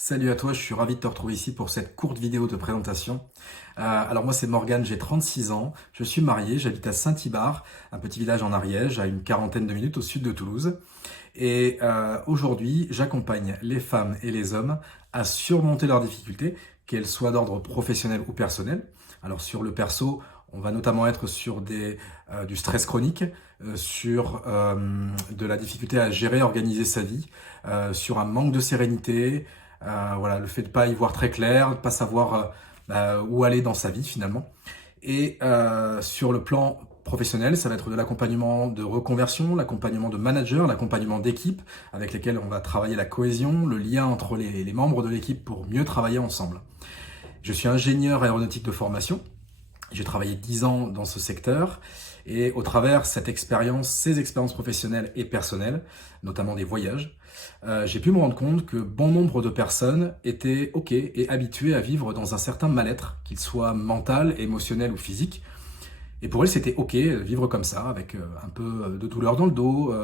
Salut à toi, je suis ravi de te retrouver ici pour cette courte vidéo de présentation. Alors moi c'est Morgane, j'ai 36 ans, je suis marié, j'habite à Saint-Ibard, un petit village en Ariège, à une quarantaine de minutes au sud de Toulouse. Et aujourd'hui, j'accompagne les femmes et les hommes à surmonter leurs difficultés, qu'elles soient d'ordre professionnel ou personnel. Alors sur le perso, on va notamment être sur du stress chronique, sur de la difficulté à gérer, organiser sa vie, sur un manque de sérénité, voilà, le fait de ne pas y voir très clair, de ne pas savoir où aller dans sa vie finalement. Et sur le plan professionnel, ça va être de l'accompagnement de reconversion, l'accompagnement de manager, l'accompagnement d'équipe avec lesquels on va travailler la cohésion, le lien entre les membres de l'équipe pour mieux travailler ensemble. Je suis ingénieur aéronautique de formation. J'ai travaillé 10 ans dans ce secteur et au travers ces expériences professionnelles et personnelles, notamment des voyages, j'ai pu me rendre compte que bon nombre de personnes étaient OK et habituées à vivre dans un certain mal-être, qu'il soit mental, émotionnel ou physique. Et pour elles, c'était OK de vivre comme ça, avec un peu de douleur dans le dos,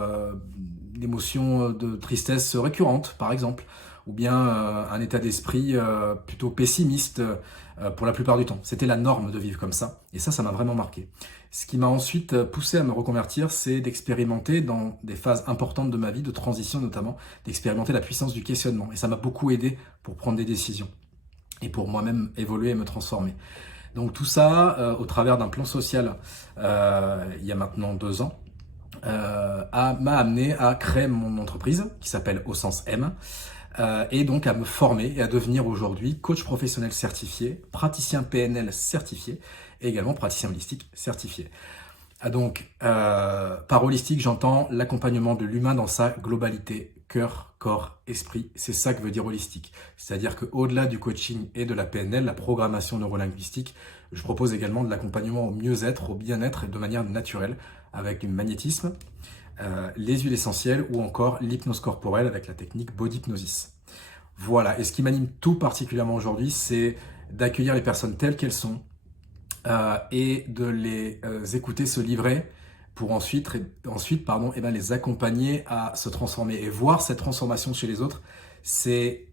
d'émotions de tristesse récurrentes, par exemple, ou bien un état d'esprit plutôt pessimiste pour la plupart du temps. C'était la norme de vivre comme ça, et ça m'a vraiment marqué. Ce qui m'a ensuite poussé à me reconvertir, c'est d'expérimenter dans des phases importantes de ma vie, de transition notamment, d'expérimenter la puissance du questionnement. Et ça m'a beaucoup aidé pour prendre des décisions et pour moi-même évoluer et me transformer. Donc tout ça, au travers d'un plan social, il y a maintenant 2 ans, m'a amené à créer mon entreprise qui s'appelle Au Sens M, et donc à me former et à devenir aujourd'hui coach professionnel certifié, praticien PNL certifié et également praticien holistique certifié. Donc, par holistique, j'entends l'accompagnement de l'humain dans sa globalité, cœur, corps, esprit. C'est ça que veut dire holistique. C'est-à-dire qu'au-delà du coaching et de la PNL, la programmation neurolinguistique, je propose également de l'accompagnement au mieux-être, au bien-être et de manière naturelle, avec du magnétisme, les huiles essentielles ou encore l'hypnose corporelle avec la technique Body Hypnosis. Voilà, et ce qui m'anime tout particulièrement aujourd'hui, c'est d'accueillir les personnes telles qu'elles sont, et de les écouter se livrer pour ensuite les accompagner à se transformer. Et voir cette transformation chez les autres, c'est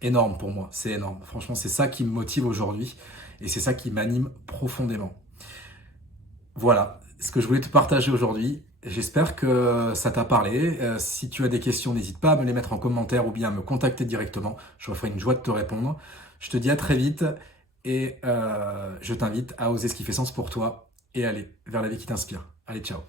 énorme pour moi, c'est énorme. Franchement, c'est ça qui me motive aujourd'hui et c'est ça qui m'anime profondément. Voilà ce que je voulais te partager aujourd'hui. J'espère que ça t'a parlé. Si tu as des questions, n'hésite pas à me les mettre en commentaire ou bien à me contacter directement. Je me ferai une joie de te répondre. Je te dis à très vite et je t'invite à oser ce qui fait sens pour toi et aller vers la vie qui t'inspire. Allez, ciao!